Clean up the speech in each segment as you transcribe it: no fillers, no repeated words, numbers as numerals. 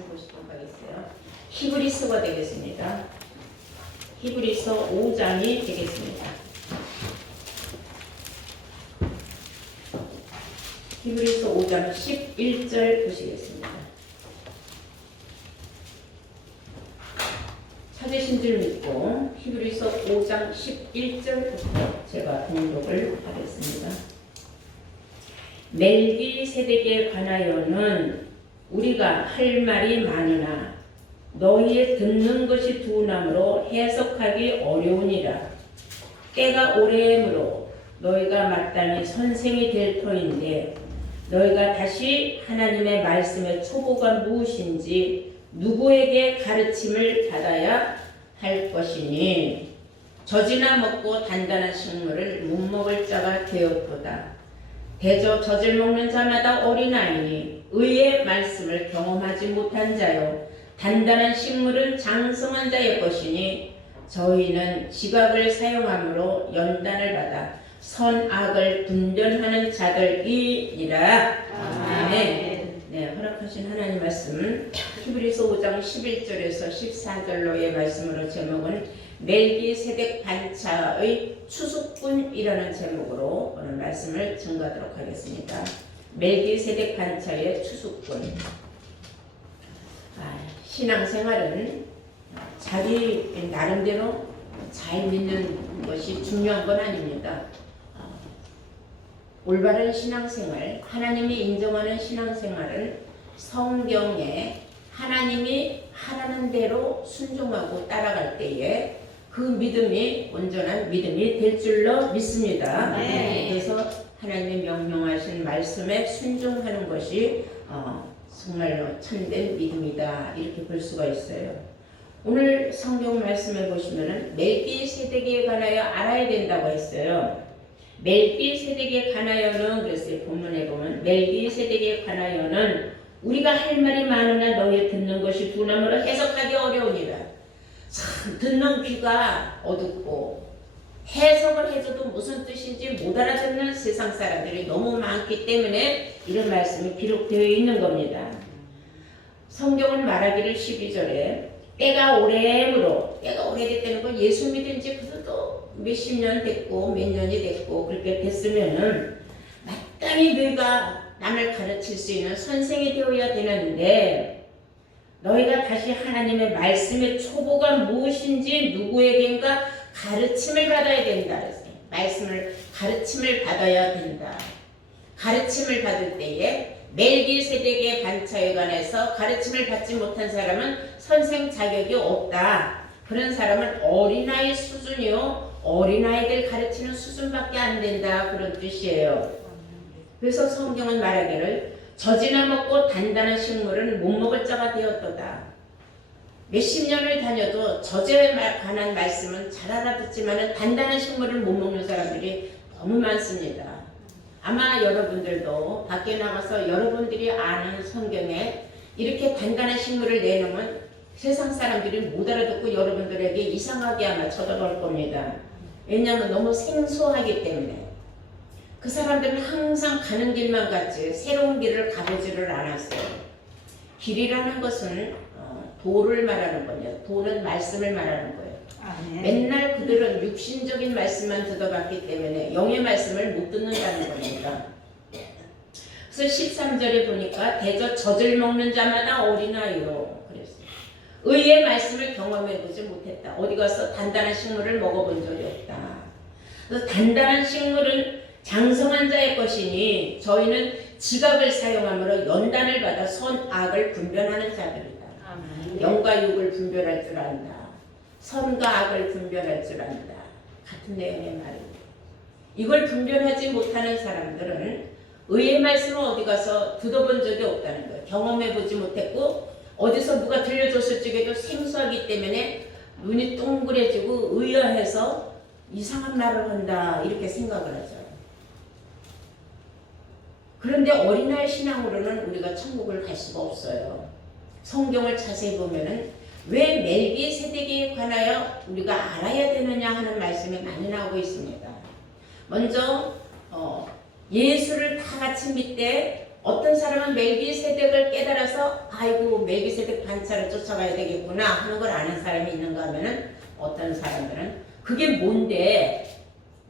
말씀 보시도록 하겠어요. 히브리서가 되겠습니다. 히브리서 5장이 되겠습니다. 히브리서 5장 11절 보시겠습니다. 찾으신 줄 믿고 히브리서 5장 11절부터 제가 봉독을 하겠습니다. 멜기세덱에 관하여는 우리가 할 말이 많으나 너희의 듣는 것이 둔함으로 해석하기 어려우니라. 때가 오래므로 너희가 마땅히 선생이 될 터인데 너희가 다시 하나님의 말씀의 초보가 무엇인지 누구에게 가르침을 받아야 할 것이니 젖이나 먹고 단단한 식물을 못 먹을 자가 되었도다. 대저 젖을 먹는 자마다 어린아이니 의의 말씀을 경험하지 못한 자요 단단한 식물은 장성한 자의 것이니 저희는 지각을 사용함으로 연단을 받아 선악을 분별하는 자들이니라. 아멘. 네, 허락하신 하나님 말씀 히브리서 5장 11절에서 14절로의 말씀으로 제목은 멜기세덱 반차의 추수꾼이라는 제목으로 오늘 말씀을 증거하도록 하겠습니다. 멜기세덱 반차의 추수꾼. 신앙생활은 자기 나름대로 잘 믿는 것이 중요한 건 아닙니다. 올바른 신앙생활, 하나님이 인정하는 신앙생활은 성경에 하나님이 하라는 대로 순종하고 따라갈 때에 그 믿음이 온전한 믿음이 될 줄로 믿습니다. 네. 그래서 하나님의 명령하신 말씀에 순종하는 것이 정말로 참된 믿음이다 이렇게 볼 수가 있어요. 오늘 성경 말씀에 보시면은 멜기세덱에 관하여 알아야 된다고 했어요. 멜기세덱에 관하여는 그랬어요. 본문에 보면 멜기세덱에 관하여는 우리가 할 말이 많으나 너희 듣는 것이 둔함으로 해석하기 어려우니라. 참 듣는 귀가 어둡고 해석을 해줘도 무슨 뜻인지 못 알아듣는 세상 사람들이 너무 많기 때문에 이런 말씀이 기록되어 있는 겁니다. 성경은 말하기를 12절에 때가 오래므로 때가 오래됐다는 건 예수 믿은 지 그래도 몇십 년 됐고 몇 년이 됐고 그렇게 됐으면은 마땅히 너희가 남을 가르칠 수 있는 선생이 되어야 되는데 너희가 다시 하나님의 말씀의 초보가 무엇인지 누구에겐가 가르침을 받아야 된다. 말씀을 가르침을 받아야 된다. 가르침을 받을 때에 멜기세덱의 반차에 관해서 가르침을 받지 못한 사람은 선생 자격이 없다. 그런 사람은 어린아이 수준이요. 어린아이들 가르치는 수준밖에 안 된다. 그런 뜻이에요. 그래서 성경은 말하기를 젖이나 먹고 단단한 식물은 못 먹을 자가 되었도다. 몇십 년을 다녀도 젖에 관한 말씀은 잘 알아듣지만 단단한 식물을 못 먹는 사람들이 너무 많습니다. 아마 여러분들도 밖에 나가서 여러분들이 아는 성경에 이렇게 단단한 식물을 내놓으면 세상 사람들이 못 알아듣고 여러분들에게 이상하게 아마 쳐다볼 겁니다. 왜냐하면 너무 생소하기 때문에. 그 사람들은 항상 가는 길만 갔지 새로운 길을 가보지를 않았어요. 길이라는 것은 도를 말하는 거예요. 도는 말씀을 말하는 거예요. 맨날 그들은 육신적인 말씀만 듣어봤기 때문에 영의 말씀을 못 듣는다는 겁니다. 그래서 13절에 보니까 대저 젖을 먹는 자마다 어린아이로 그랬어요. 의의 말씀을 경험해보지 못했다. 어디 가서 단단한 식물을 먹어본 적이 없다. 그래서 단단한 식물은 장성한 자의 것이니 저희는 지각을 사용함으로 연단을 받아 선악을 분별하는 자들이다. 영과 육을 분별할 줄 안다. 선과 악을 분별할 줄 안다. 같은 내용의 말입니다. 이걸 분별하지 못하는 사람들은 의의 말씀을 어디 가서 듣어본 적이 없다는 거예요. 경험해보지 못했고 어디서 누가 들려줬을 적에도 생소하기 때문에 눈이 동그래지고 의아해서 이상한 말을 한다 이렇게 생각을 하죠. 그런데 어린아이 신앙으로는 우리가 천국을 갈 수가 없어요. 성경을 자세히 보면은 왜 멜기세덱에 관하여 우리가 알아야 되느냐 하는 말씀이 많이 나오고 있습니다. 먼저 예수를 다 같이 믿되 어떤 사람은 멜기세덱을 깨달아서 아이고 멜기세덱 반차를 쫓아가야 되겠구나 하는 걸 아는 사람이 있는가 하면은 어떤 사람들은 그게 뭔데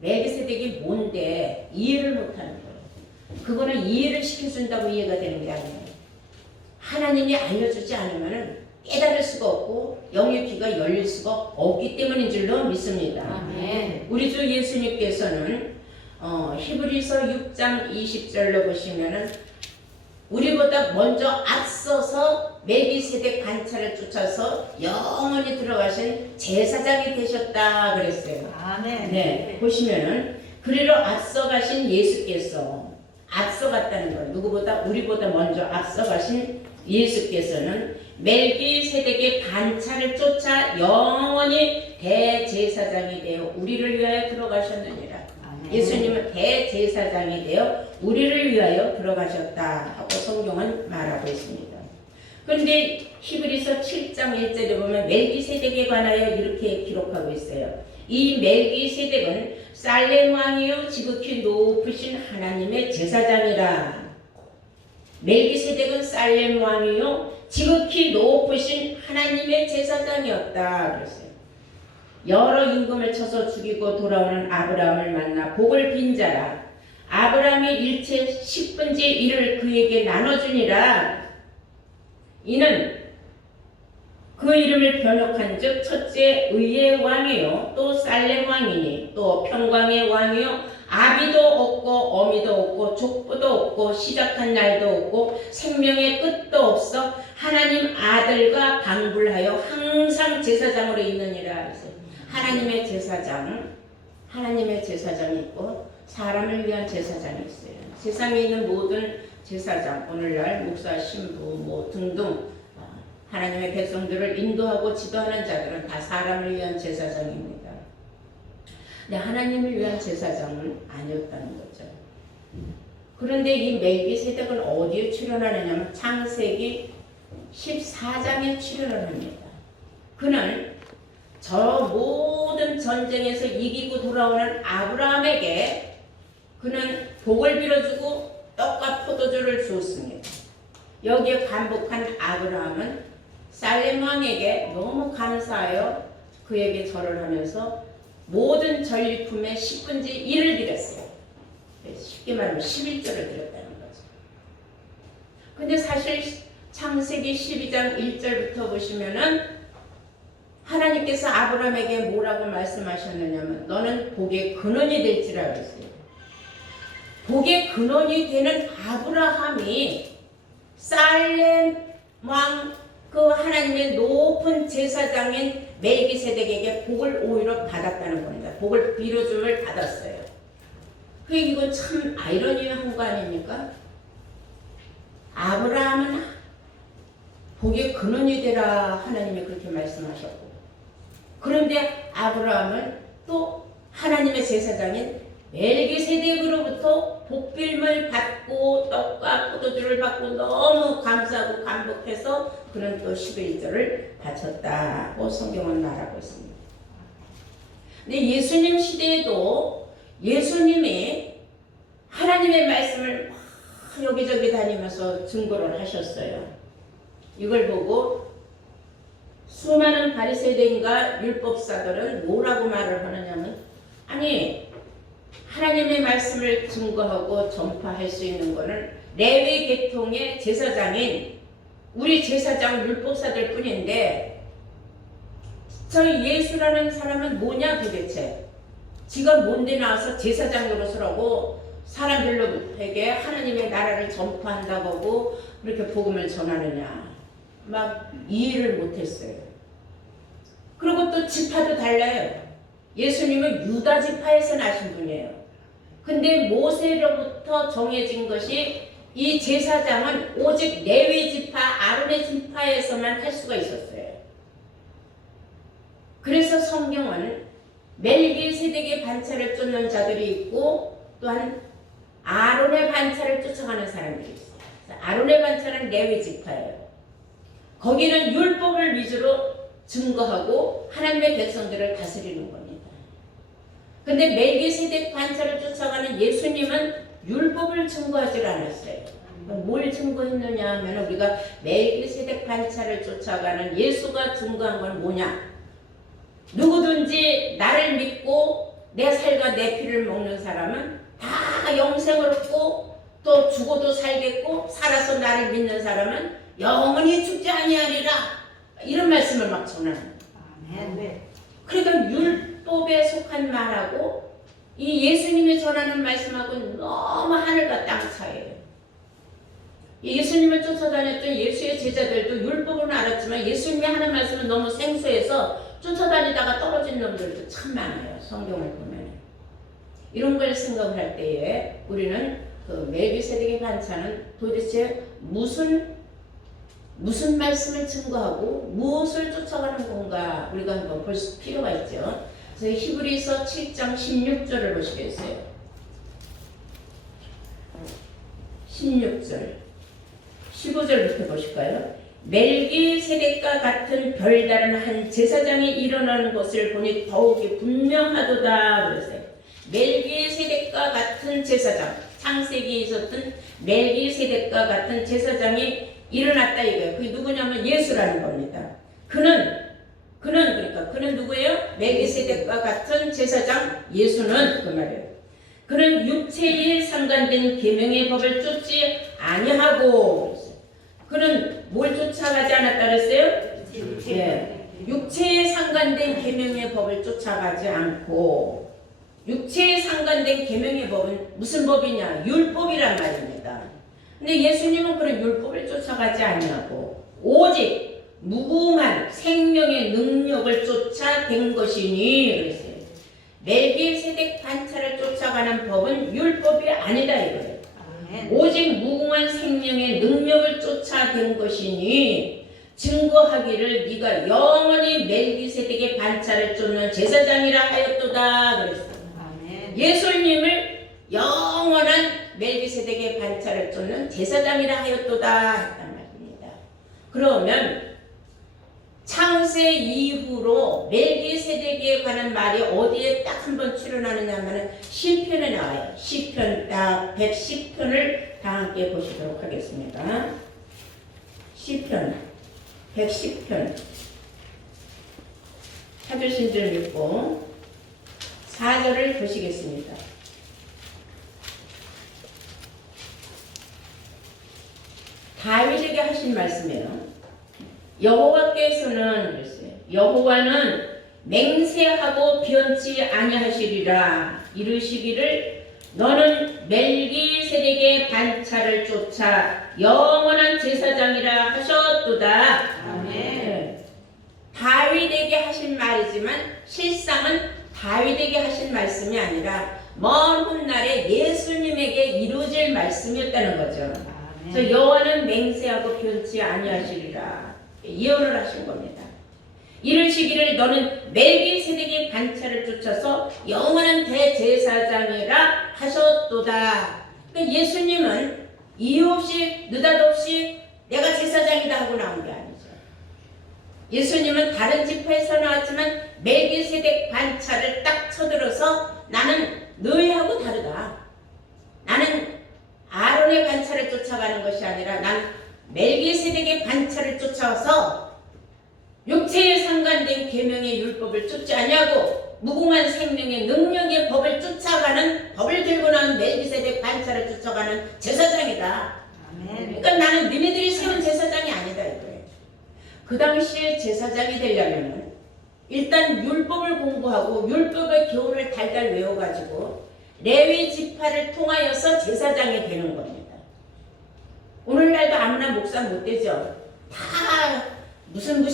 멜기세덱이 뭔데 이해를 못하는 거예요. 그거는 이해를 시켜준다고 이해가 되는 게 아니에요. 하나님이 알려주지 않으면은 깨달을 수가 없고 영의 귀가 열릴 수가 없기 때문인 줄로 믿습니다. 아멘. 우리 주 예수님께서는 히브리서 6장 20절로 보시면은 우리보다 먼저 앞서서 멜기세덱 반차를 쫓아서 영원히 들어가신 제사장이 되셨다 그랬어요. 아멘. 네, 보시면은 그리로 앞서가신 예수께서 앞서갔다는 거예요. 누구보다 우리보다 먼저 앞서가신 예수께서는 멜기세덱의 반차를 쫓아 영원히 대제사장이 되어 우리를 위하여 들어가셨느니라. 아멘. 예수님은 대제사장이 되어 우리를 위하여 들어가셨다 하고 성경은 말하고 있습니다. 그런데 히브리서 7장 1절에 보면 멜기세덱에 관하여 이렇게 기록하고 있어요. 이 멜기세덱은 살렘 왕이요 지극히 높으신 하나님의 제사장이라. 멜기세덱은 살렘 왕이요 지극히 높으신 하나님의 제사장이었다 그랬어요. 여러 임금을 쳐서 죽이고 돌아오는 아브라함을 만나 복을 빈 자라. 아브라함이 일체 10분의 1을 그에게 나눠주니라. 이는 그 이름을 변역한 즉 첫째 의의 왕이요 또 살렘 왕이니 또 평강의 왕이요 아비도 없고 어미도 없고 족보도 없고 시작한 날도 없고 생명의 끝도 없어 하나님 아들과 방불하여 항상 제사장으로 있느니라. 그래서 하나님의 제사장이 있고 사람을 위한 제사장이 있어요. 세상에 있는 모든 제사장, 오늘날 목사, 신부 등등 하나님의 백성들을 인도하고 지도하는 자들은 다 사람을 위한 제사장입니다. 근데 하나님을 위한 제사장은 아니었다는 거죠. 그런데 이 멜기세덱은 어디에 출연하느냐면 창세기 14장에 출연을 합니다. 그는 저 모든 전쟁에서 이기고 돌아오는 아브라함에게 그는 복을 빌어주고 떡과 포도주를 주었습니다. 여기에 반복한 아브라함은 살렘 왕에게 너무 감사하여 그에게 절을 하면서 모든 전리품의 10분의 1을 드렸어요. 쉽게 말하면 11조를 드렸다는 거죠. 근데 사실 창세기 12장 1절부터 보시면은 하나님께서 아브라함에게 뭐라고 말씀하셨느냐면 너는 복의 근원이 될지라 그랬어요. 복의 근원이 되는 아브라함이 살렘 왕 그 하나님의 높은 제사장인 멜기세덱에게 복을 오히려 받았다는 겁니다. 복을 빌어줌을 받았어요. 이건 참 아이러니한 거 아닙니까? 아브라함은 복의 근원이 되라 하나님이 그렇게 말씀하셨고 그런데 아브라함은 또 하나님의 제사장인 멜기세덱으로부터 복빌을 받고 떡과 포도주를 받고 너무 감사하고 감복해서 그는 또 11조를 바쳤다고 성경은 말하고 있습니다. 근데 예수님 시대에도 예수님이 하나님의 말씀을 막 여기저기 다니면서 증거를 하셨어요. 이걸 보고 수많은 바리새인과 율법사들은 뭐라고 말을 하느냐면 아니 하나님의 말씀을 증거하고 전파할 수 있는 것은 레위 계통의 제사장인 우리 제사장 율법사들 뿐인데 저 예수라는 사람은 뭐냐 도대체 지가 뭔데 나와서 제사장 노릇을 하고 사람들에게 하나님의 나라를 전파한다고 하고 그렇게 복음을 전하느냐 막 이해를 못했어요. 그리고 또 지파도 달라요. 예수님은 유다 지파에서 나신 분이에요. 근데 모세로부터 정해진 것이 이 제사장은 오직 레위 지파, 아론의 지파에서만 할 수가 있었어요. 그래서 성경은 멜기세덱의 반차를 쫓는 자들이 있고 또한 아론의 반차를 쫓아가는 사람들이 있어요. 아론의 반차는 레위 지파예요. 거기는 율법을 위주로 증거하고 하나님의 백성들을 다스리는 겁니다. 근데 멜기세덱 반차를 쫓아가는 예수님은 율법을 증거하지 않았어요. 뭘 증거했느냐 하면 우리가 멜기세덱 반차를 쫓아가는 예수가 증거한 건 뭐냐? 누구든지 나를 믿고 내 살과 내 피를 먹는 사람은 다 영생을 얻고 또 죽어도 살겠고 살아서 나를 믿는 사람은 영원히 죽지 아니하리라. 이런 말씀을 막 전하는 거예요. 그러니까 율법에 속한 말하고 이 예수님이 전하는 말씀하고는 너무 하늘과 땅 차이예요. 예수님을 쫓아다녔던 예수의 제자들도 율법은 알았지만 예수님이 하는 말씀은 너무 생소해서 쫓아다니다가 떨어진 놈들도 참 많아요. 성경을 보면. 이런 걸 생각을 할 때에 우리는 그 멜기세덱의 반차는 도대체 무슨 말씀을 증거하고 무엇을 쫓아가는 건가 우리가 한번 볼 필요가 있죠. 그래서 히브리서 7장 16절을 보시겠어요. 16절 15절부터 보실까요? 멜기세덱과 같은 별다른 한 제사장이 일어나는 것을 보니 더욱이 분명하도다 그랬어요. 멜기세덱과 같은 제사장, 창세기에 있었던 멜기세덱과 같은 제사장이 일어났다 이거예요. 그게 누구냐면 예수라는 겁니다. 그는 누구예요? 멜기세덱과 같은 제사장 예수는 그 말이에요. 그는 육체에 상관된 계명의 법을 쫓지 아니하고 그는 뭘 쫓아가지 않았다 그랬어요? 네. 육체에 상관된 계명의 법을 쫓아가지 않고 육체에 상관된 계명의 법은 무슨 법이냐? 율법이란 말입니다. 근데 예수님은 그런 율법을 쫓아가지 아니하고 오직 무궁한 생명의 능력을 쫓아댄 것이니 그랬어요. 멜기세덱 반차를 쫓아가는 법은 율법이 아니다 이거예요. 오직 무궁한 생명의 능력을 쫓아댄 것이니 증거하기를 네가 영원히 멜기세덱의 반차를 쫓는 제사장이라 하였도다 그랬어요. 예수님을 영원한 멜기세덱의 반차를 쫓는 제사장이라 하였도다 했단 말입니다. 그러면 창세 이후로 멜기세덱에 관한 말이 어디에 딱 한번 출연하느냐 하면 시편에 나와요. 시편 딱 110편을 다 함께 보시도록 하겠습니다. 시편 110편 찾으신 줄 믿고 4절을 보시겠습니다. 다윗에게 하신 말씀이에요. 여호와께서는 그랬어요. 여호와는 맹세하고 변치 아니하시리라. 이르시기를 너는 멜기세덱의 반차를 쫓아 영원한 제사장이라 하셨도다. 아멘. 네. 다윗에게 하신 말이지만 실상은 다윗에게 하신 말씀이 아니라 먼 훗날에 예수님에게 이루어질 말씀이었다는 거죠. 그래서 여호와는 맹세하고 변치 아니하시리라. 예언을 하신 겁니다. 이르시기를 너는 멜기세덱의 반차를 쫓아서 영원한 대제사장이라 하셨도다. 그러니까 예수님은 이유 없이 느닷없이 내가 제사장이다 하고 나온 게 아니죠. 예수님은 다른 지파에서 나왔지만 멜기세덱 반차를 딱 쳐들어서 나는 너희하고 다르다. 나는 아론의 반차를 쫓아가는 것이 아니라 난 멜기세덱의 반차를 쫓아서 육체에 상관된 계명의 율법을 쫓지 아니하고 무궁한 생명의 능력의 법을 쫓아가는 법을 들고 나온 멜기세덱 반차를 쫓아가는 제사장이다. 그러니까 나는 너희들이 세운 제사장이 아니다 이거예요. 그 당시에 제사장이 되려면 일단 율법을 공부하고 율법의 교훈을 달달 외워가지고 레위 지파를 통하여서 제사장이 되는 겁니다. 오늘날도 아무나 목사 못 되죠. 다 무슨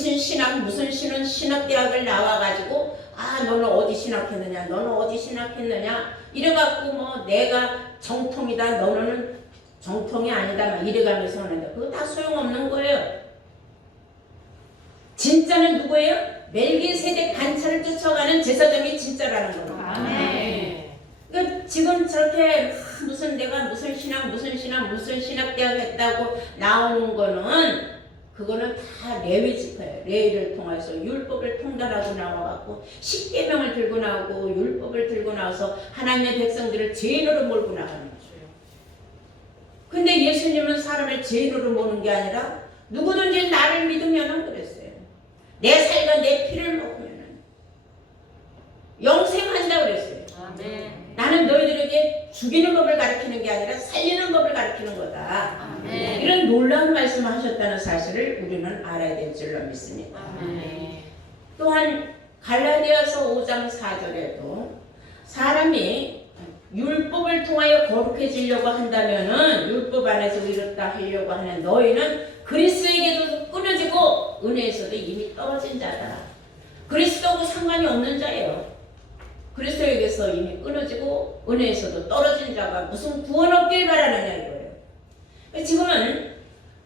신학대학을 나와가지고 너는 어디 신학했느냐, 너는 어디 신학했느냐 이래갖고 뭐 내가 정통이다, 너는 정통이 아니다 막 이래가면서 하는데 그거 다 소용없는 거예요. 진짜는 누구예요? 멜기세덱 반차를 쫓아가는 제사장이 진짜라는 거예요. 아멘. 그러니까 지금 저렇게 내가 무슨 신학대학 했다고 나오는 거는 그거는 다 레위 지파예요. 레위를 통해서 율법을 통달하고 나와갖고 십계명을 들고 나오고 율법을 들고 나와서 하나님의 백성들을 죄인으로 몰고 나가는 거죠. 근데 근데 예수님은 사람을 죄인으로 보는 게 아니라 누구든지 나를 믿으면 그랬어요. 내 살과 내 피를 먹으면 영생한다고 그랬어요. 아멘. 나는 너희들에게 죽이는 법을 가르치는 게 아니라 살리는 법을 가르치는 거다. 아멘. 이런 놀라운 말씀을 하셨다는 사실을 우리는 알아야 될 줄로 믿습니다. 아멘. 또한 갈라디아서 5장 4절에도 사람이 율법을 통하여 거룩해지려고 한다면은 율법 안에서 이렇다 하려고 하는 너희는 그리스도에게도 끊어지고 은혜에서도 이미 떨어진 자다. 그리스도하고 상관이 없는 자예요. 그리스도에게서 이미 끊어지고 은혜에서도 떨어진 자가 무슨 구원 얻길 바라느냐 이거예요. 지금은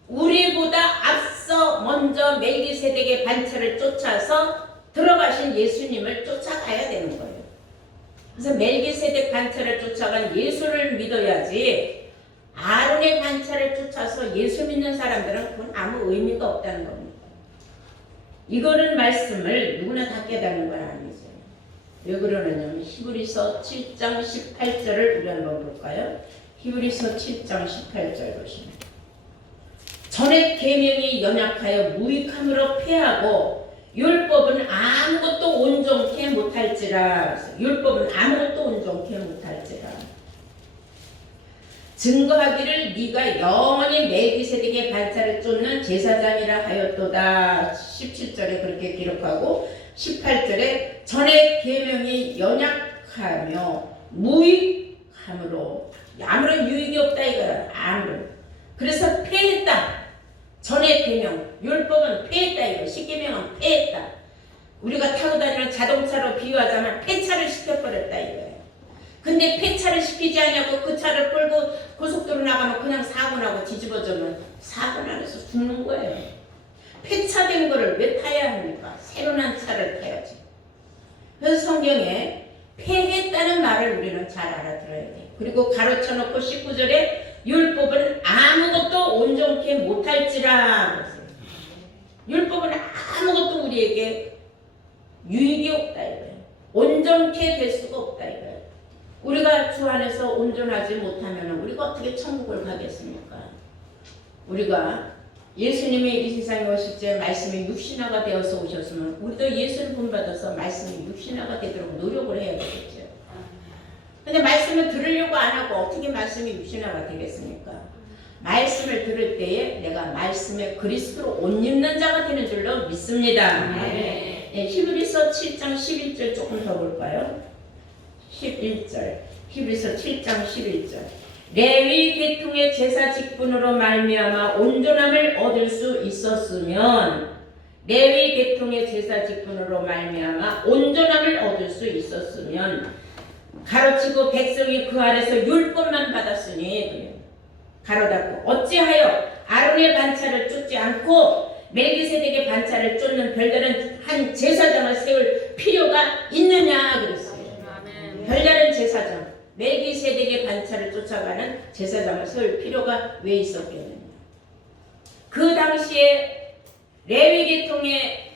우리보다 앞서 먼저 멜기세덱의 반차를 쫓아서 들어가신 예수님을 쫓아가야 되는 거예요. 그래서 멜기세덱 반차를 쫓아간 예수를 믿어야지 아론의 반차를 쫓아서 예수 믿는 사람들은 그건 아무 의미가 없다는 겁니다. 이거는 말씀을 누구나 다 깨닫는 건 아니죠. 왜 그러느냐면 히브리서 7장 18절을 우리 한번 볼까요? 히브리서 7장 18절 보시면 전에 계명이 연약하여 무익함으로 패하고 율법은 아무것도 온전케 못할지라. 율법은 아무것도 온전케 못할지라. 증거하기를 네가 영원히 멜기세덱의 반차를 쫓는 제사장이라 하였도다. 17절에 그렇게 기록하고 18절에 전에 계명이 연약하며 무익함으로 아무런 유익이 없다 이거야. 아무런. 그래서 패했다. 전에 계명 율법은 패했다 이거. 십계명은 패했다. 우리가 타고 다니는 자동차로 비유하자면 폐차를 시켜버렸다 이거예요. 근데 폐차를 시키지 않냐고 그 차를 끌고 고속도로 나가면 그냥 사고 나고 뒤집어지면 사고 나서 죽는 거예요. 폐차된 거를 왜 타야 합니까? 새로 난 차를 타야지. 그래서 성경에 패했다는 말을 우리는 잘 알아들어야 돼. 그리고 가로쳐놓고 19절에 율법은 아무것도 온전케 못할지라. 율법은 아무것도 우리에게 유익이 없다 이거예요. 온전케 될 수가 없다 이거예요. 우리가 주 안에서 온전하지 못하면 우리가 어떻게 천국을 가겠습니까? 우리가 예수님이 이 세상에 오실 때 말씀이 육신화가 되어서 오셨으면 우리도 예수를 본받아서 말씀이 육신화가 되도록 노력을 해야 되겠죠. 근데 말씀을 들으려고 안 하고 어떻게 말씀이 육신화가 되겠습니까? 말씀을 들을 때에 내가 말씀에 그리스도로 옷 입는 자가 되는 줄로 믿습니다. 네, 히브리서 7장 11절 조금 더 볼까요? 11절 히브리서 7장 11절 레위 계통의 제사 직분으로 말미암아 온전함을 얻을 수 있었으면 레위 계통의 제사 직분으로 말미암아 온전함을 얻을 수 있었으면 가로치고 백성이 그 아래서 율법만 받았으니 가로 닫고 어찌하여 아론의 반차를 쫓지 않고 멜기세덱의 반차를 쫓는 별다른 한 제사장을 세울 필요가 있느냐 그랬어요. 별다른 제사장 멜기세덱의 반차를 쫓아가는 제사장을 세울 필요가 왜 있었겠느냐. 그 당시에 레위 계통의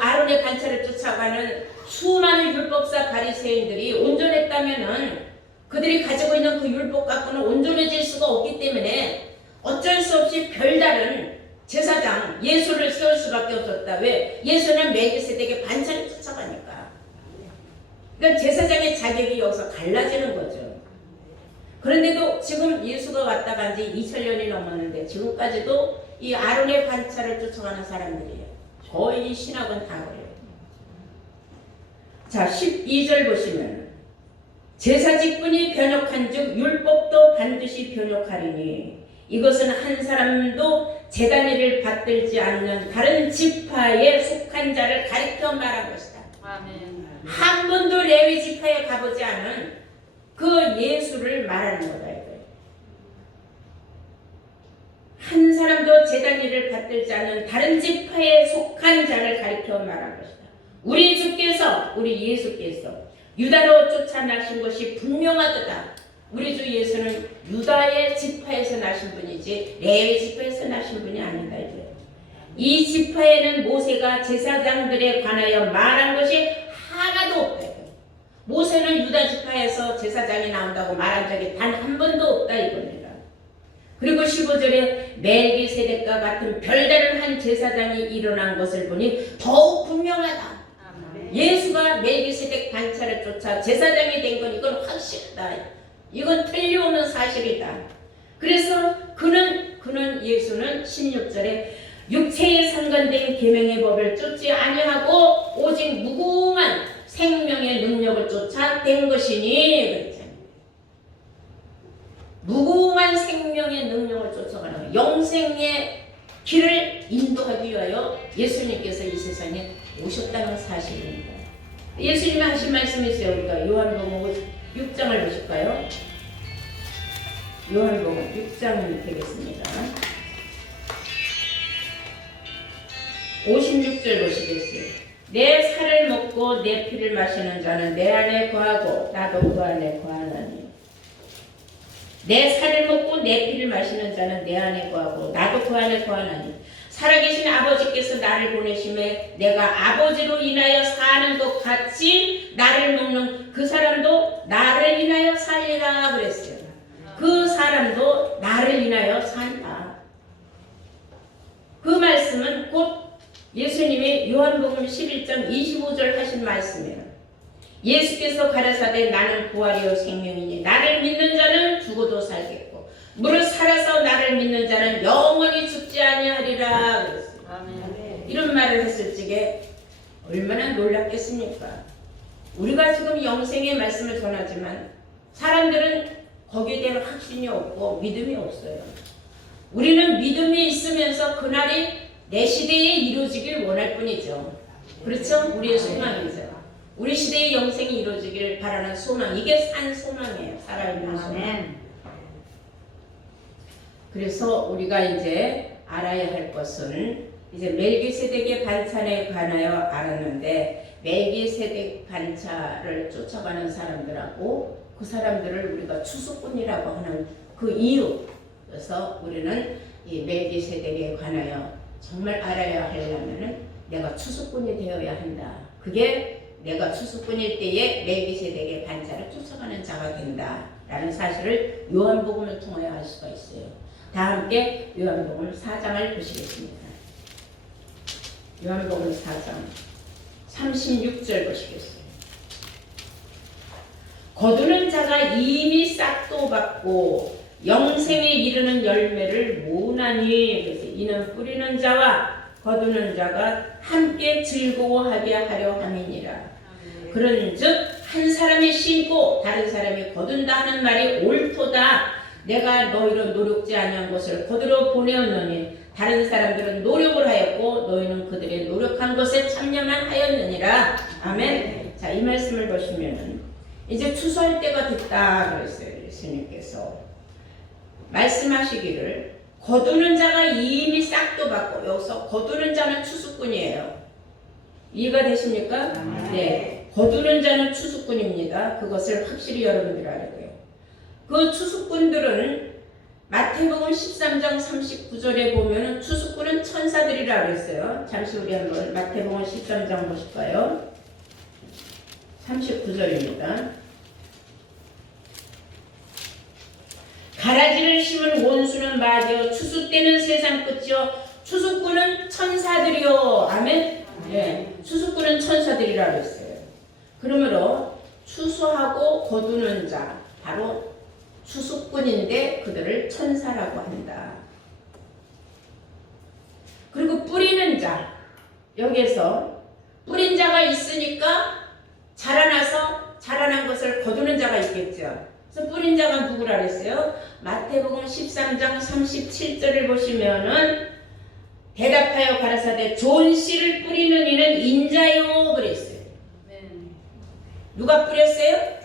아론의 반차를 쫓아가는 수많은 율법사 바리새인들이 온전했다면은 그들이 가지고 있는 그 율법 갖고는 온전해질 수가 없기 때문에 어쩔 수 없이 별다른 제사장 예수를 세울 수밖에 없었다. 왜? 예수는 멜기세덱의 반차를 쫓아가니까. 그러니까 제사장의 자격이 여기서 갈라지는 거죠. 그런데도 지금 예수가 왔다 간 지 2000년이 넘었는데 지금까지도 이 아론의 반차를 쫓아가는 사람들이에요. 거의 신학은 다 그래요. 자, 12절 보시면 제사 직분이 변혁한 즉 율법도 반드시 변혁하리니 이것은 한 사람도 제단위를 받들지 않는 다른 지파에 속한 자를 가리켜 말한 것이다. 아멘. 한 번도 레위 지파에 가보지 않은 그 예수를 말하는 거다 이거예요. 한 사람도 제단위를 받들지 않는 다른 지파에 속한 자를 가리켜 말한 것이다. 우리 주께서 우리 예수께서 유다로 쫓아나신 것이 분명하도다. 우리 주 예수는 유다의 지파에서 나신 분이지 레위 지파에서 나신 분이 아니다 이거예요. 이 지파에는 모세가 제사장들에 관하여 말한 것이 하나도 없다. 모세는 유다 지파에서 제사장이 나온다고 말한 적이 단 한 번도 없다 이겁니다. 그리고 15절에 멜기세덱과 같은 별다른 한 제사장이 일어난 것을 보니 더욱 분명하다. 예수가 멜기세덱 반차를 쫓아 제사장이 된 건 이건 확실하다. 이건 틀림없는 사실이다. 그래서 예수는 16절에 육체에 상관된 계명의 법을 쫓지 아니하고 오직 무궁한 생명의 능력을 쫓아 된 것이니 그랬잖아요. 무궁한 생명의 능력을 쫓아가는 영생의 길을 인도하기 위하여 예수님께서 이 세상에 오셨다는 사실입니다. 예수님이 하신 말씀이 있어요. 우리가 요한복음 6장을 보실까요? 요한복음 6장이 되겠습니다. 56절 보시겠어요? 내 살을 먹고 내 피를 마시는 자는 내 안에 거하고 나도 그 안에 거하나니. 내 살을 먹고 내 피를 마시는 자는 내 안에 거하고 나도 그 안에 거하나니. 살아계신 아버지께서 나를 보내심에 내가 아버지로 인하여 사는 것 같이 나를 먹는 그 사람도 나를 인하여 살리라 그랬어요. 그 사람도 나를 인하여 산다. 그 말씀은 곧 예수님이 요한복음 11장 25절 하신 말씀이에요. 예수께서 가라사대 나는 부활이요 생명이니 나를 믿는 자는 죽어도 살겠고 무릇 살아서 나를 믿는 자는 영원히 죽지 아니하리라 그랬어요. 아멘. 이런 말을 했을 적에 얼마나 놀랍겠습니까? 우리가 지금 영생의 말씀을 전하지만 사람들은 거기에 대한 확신이 없고 믿음이 없어요. 우리는 믿음이 있으면서 그날이 내 시대에 이루어지길 원할 뿐이죠. 그렇죠? 우리의 소망이죠. 우리 시대의 영생이 이루어지길 바라는 소망. 이게 산 소망이에요. 살아있는 소망. 그래서 우리가 이제 알아야 할 것은 이제 멜기세덱의 반차에 관하여 알았는데 멜기세덱 반차를 쫓아가는 사람들하고 그 사람들을 우리가 추수꾼이라고 하는 그 이유. 그래서 우리는 이 멜기세덱에 관하여 정말 알아야 하려면은 내가 추수꾼이 되어야 한다. 그게 내가 추수꾼일 때에 멜기세덱의 반차를 쫓아가는 자가 된다라는 사실을 요한복음을 통하여 알 수가 있어요. 다 함께 요한복음 4장을 보시겠습니다. 요한복음 4장 36절 보시겠어요. 거두는 자가 이미 싹도 받고 영생에 이르는 열매를 모으나니. 그래서 이는 뿌리는 자와 거두는 자가 함께 즐거워하게 하려 함이니라. 그런즉 한 사람이 심고 다른 사람이 거둔다 하는 말이 옳도다. 내가 너희로 노력지 아니한 것을 거두러 보내었느니 다른 사람들은 노력을 하였고 너희는 그들의 노력한 것에 참여만 하였느니라. 아멘. 자, 이 말씀을 보시면은 이제 추수할 때가 됐다 그랬어요. 예수님께서 말씀하시기를 거두는 자가 이미 싹도 받고, 여기서 거두는 자는 추수꾼이에요. 이해가 되십니까? 네. 거두는 자는 추수꾼입니다. 그것을 확실히 여러분들 알아야 돼요. 그 추수꾼들은 마태복음 13장 39절에 보면은 추수꾼은 천사들이라고 했어요. 잠시 우리 한번 마태복음 13장 보실까요? 39절입니다. 가라지를 심은 원수는 마디요 추수 때는 세상 끝이요 추수꾼은 천사들이요. 아멘. 네, 추수꾼은 천사들이라고 했어요. 그러므로 추수하고 거두는 자 바로 추수꾼인데 그들을 천사라고 한다. 그리고 뿌리는 자, 여기에서 뿌린 자가 있으니까 자라난 것을 거두는 자가 있겠죠. 그래서 뿌린 자가 누구라 그랬어요? 마태복음 13장 37절을 보시면은 대답하여 가라사대 좋은 씨를 뿌리는 이는 인자요 그랬어요. 누가 뿌렸어요?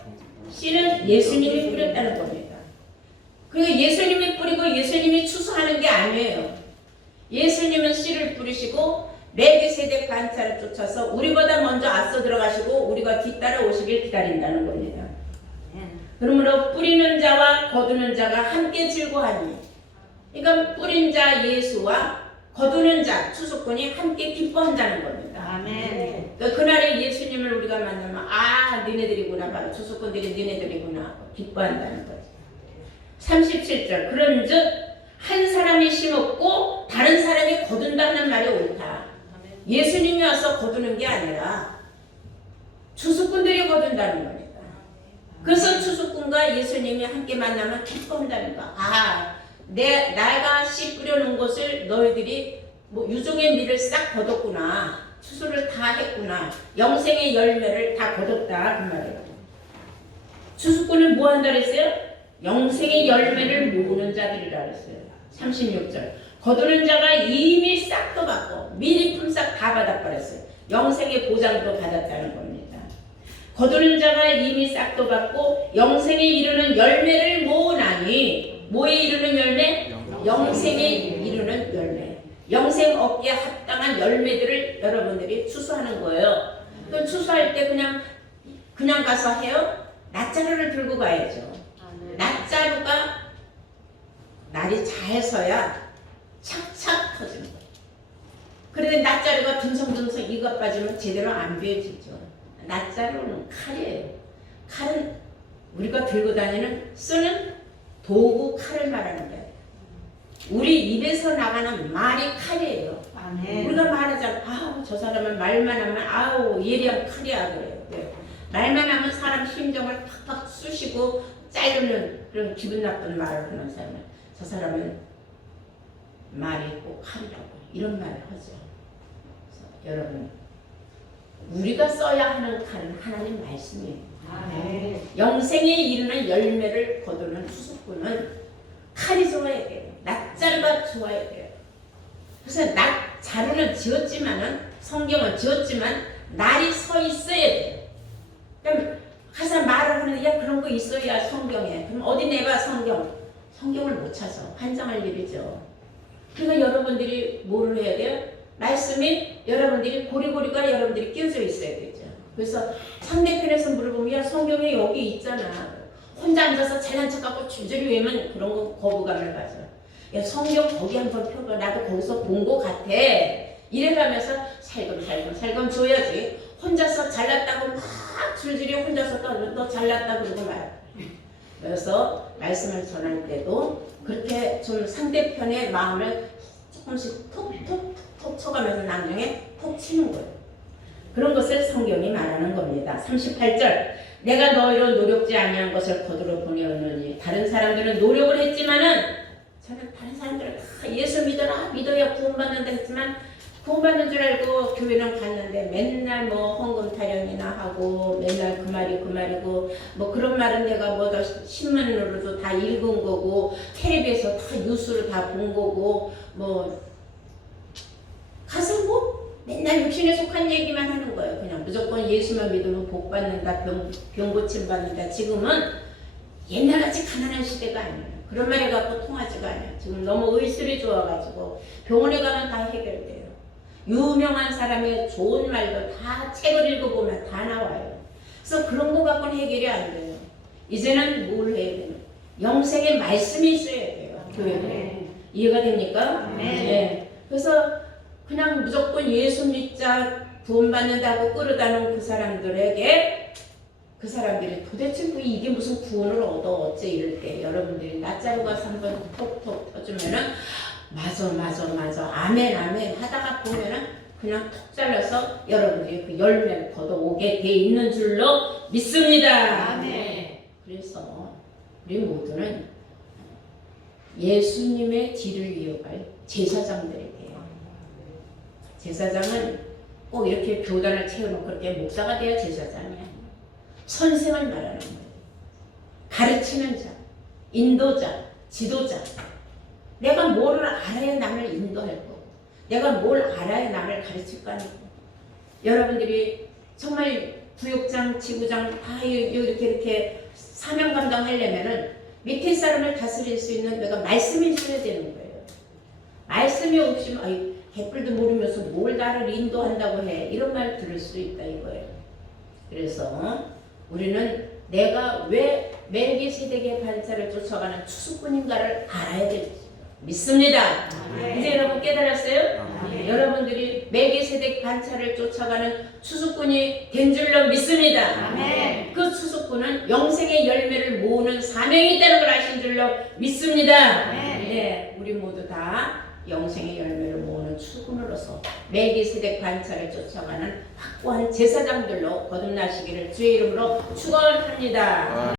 씨는 예수님이 뿌렸다는 겁니다. 그러니까 예수님이 뿌리고 예수님이 추수하는 게 아니에요. 예수님은 씨를 뿌리시고 멜기세덱 반차를 쫓아서 우리보다 먼저 앞서 들어가시고 우리가 뒤따라 오시길 기다린다는 겁니다. 그러므로 뿌리는 자와 거두는 자가 함께 즐거하니, 그러니까 뿌린 자 예수와 거두는 자 추수꾼이 함께 기뻐한다는 겁니다. 아멘. 그날에 예수님을 우리가 만나면 아 너네들이구나, 바로 추수꾼들이 너네들이구나 하고 기뻐한다는 거죠. 37절 그런즉 한 사람이 심었고 다른 사람이 거둔다는 말이 옳다. 예수님이 와서 거두는 게 아니라 추수꾼들이 거둔다는 겁니다. 그래서 추수꾼과 예수님이 함께 만나면 기뻐한다는 거. 내가 씨 뿌려놓은 것을 너희들이 유종의 밀을 싹 거뒀구나. 추수를 다 했구나. 영생의 열매를 다 거뒀다. 그 말이에요. 추수꾼은 뭐 한다 그랬어요? 영생의 열매를 모으는 자들이라 그랬어요. 36절. 거두는 자가 이미 싹도 받고 미리 품삯 다 받아버렸어요. 영생의 보장도 받았다는 겁니다. 거두는 자가 이미 싹도 받고 영생에 이르는 열매를 모으나니 뭐에 이르는 열매? 영생에 이르는 열매. 영생 얻기에 합당한 열매들을 여러분들이 추수하는 거예요. 그럼 추수할 때 그냥 가서 해요? 낫자루를 들고 가야죠. 낫자루가 날이 잘 서야 착착 터지는 거예요. 그런데 낫자루가 듬성듬성 이가 빠지면 제대로 안 베어지죠. 낫자루는 칼이에요. 칼은 우리가 들고 다니는 쓰는 도구 칼을 말하는 거예요. 우리 입에서 나가는 말이 칼이에요. 우리가 말하잖아. 저 사람은 말만 하면 예리한 칼이야 그래요. 네. 말만 하면 사람 심정을 팍팍 쑤시고 자르는 그런 기분 나쁜 말을 하는 사람은 저 사람은 말이 꼭 칼이라고 이런 말을 하죠. 여러분 우리가 써야 하는 칼은 하나님 말씀이에요. 영생에 이르는 열매를 거두는 추수꾼은 칼이 좋아야 돼요. 낫자루가 좋아야 돼요. 그래서 낫자루는 지었지만은 성경은 지었지만 날이 서 있어야 돼요. 그럼 가서 말을 하는데 그런 거 있어야 성경에. 그럼 어디 내봐 성경을 못 찾아. 환장할 일이죠. 그러니까 여러분들이 뭐를 해야 돼요? 말씀이 여러분들이 고리고리가 여러분들이 끼워져 있어야 되죠. 그래서 상대편에서 물어보면 성경에 여기 있잖아. 혼자 앉아서 잘난 척하고 줄줄이 외우면 그런 거 거부감을 가져. 성경 거기 한번 펴봐. 나도 거기서 본 거 같아. 이래가면서 살금 줘야지. 혼자서 잘났다고 막 줄줄이 혼자서 너 잘났다 그러고 말. 그래서 말씀을 전할 때도 그렇게 좀 상대편의 마음을 조금씩 톡톡톡 쳐가면서 나중에 톡 치는 거예요. 그런 것을 성경이 말하는 겁니다. 38절. 내가 너희로 노력지 아니한 것을 거두러 보내었느니 다른 사람들은 노력을 했지만은 저는 다른 사람들은 다 예수 믿어야 구원받는다 했지만 구원받는 줄 알고 교회는 갔는데 맨날 헌금 타령이나 하고 맨날 그 말이고 그런 말은 내가 신문으로도 다 읽은 거고 텔레비에서 다 뉴스로 다 본 거고 가서 맨날 육신에 속한 얘기만 하는 거예요. 그냥 무조건 예수만 믿으면 복 받는다, 병 고침 받는다. 지금은 옛날같이 가난한 시대가 아니에요. 그런 말이 갖고 통하지가 않아요. 지금 너무 의술이 좋아가지고 병원에 가면 다 해결돼요. 유명한 사람의 좋은 말도 다 책을 읽어보면 다 나와요. 그래서 그런 거 갖고는 해결이 안 돼요. 이제는 뭘 해야 되나? 영생의 말씀이 있어야 돼요. 교회는. 이해가 됩니까? 네. 그래서 그냥 무조건 예수 믿자 구원받는다고 끌어다놓은 그 사람들에게 그 사람들이 도대체 이게 무슨 구원을 얻어 어째 이럴 때 여러분들이 낫자루 가서 한번 톡톡 터주면은 맞아 아멘 하다가 보면은 그냥 톡 잘라서 여러분들이 그 열매를 거둬오게 돼 있는 줄로 믿습니다. 아멘. 그래서 우리 모두는 예수님의 뒤를 이어갈 제사장들에게 제사장은 꼭 이렇게 교단을 채워놓고 그렇게 목사가 돼야 제사장이야. 선생을 말하는 거예요. 가르치는 자, 인도자, 지도자. 내가 뭘 알아야 남을 인도할 거고 내가 뭘 알아야 남을 가르칠 거 아니고 여러분들이 정말 부육장, 지구장 다 이렇게 사명 감당하려면은 밑에 사람을 다스릴 수 있는 내가 말씀이 있어야 되는 거예요. 말씀이 없으면 개뿔도 모르면서 뭘 나를 인도한다고 해. 이런 말 들을 수 있다 이거예요. 그래서 우리는 내가 왜 멜기세덱의 반차를 쫓아가는 추수꾼인가를 알아야 되죠. 믿습니다. 이제 여러분 깨달았어요? 여러분들이 멜기세덱 반차를 쫓아가는 추수꾼이 된 줄로 믿습니다. 그 추수꾼은 영생의 열매를 모으는 사명이 있다는 걸 아신 줄로 믿습니다. 네, 우리 모두 다 영생의 열매를 모으는 출근으로서 멜기세덱 반차를 쫓아가는 확고한 제사장들로 거듭나시기를 주의 이름으로 축원합니다.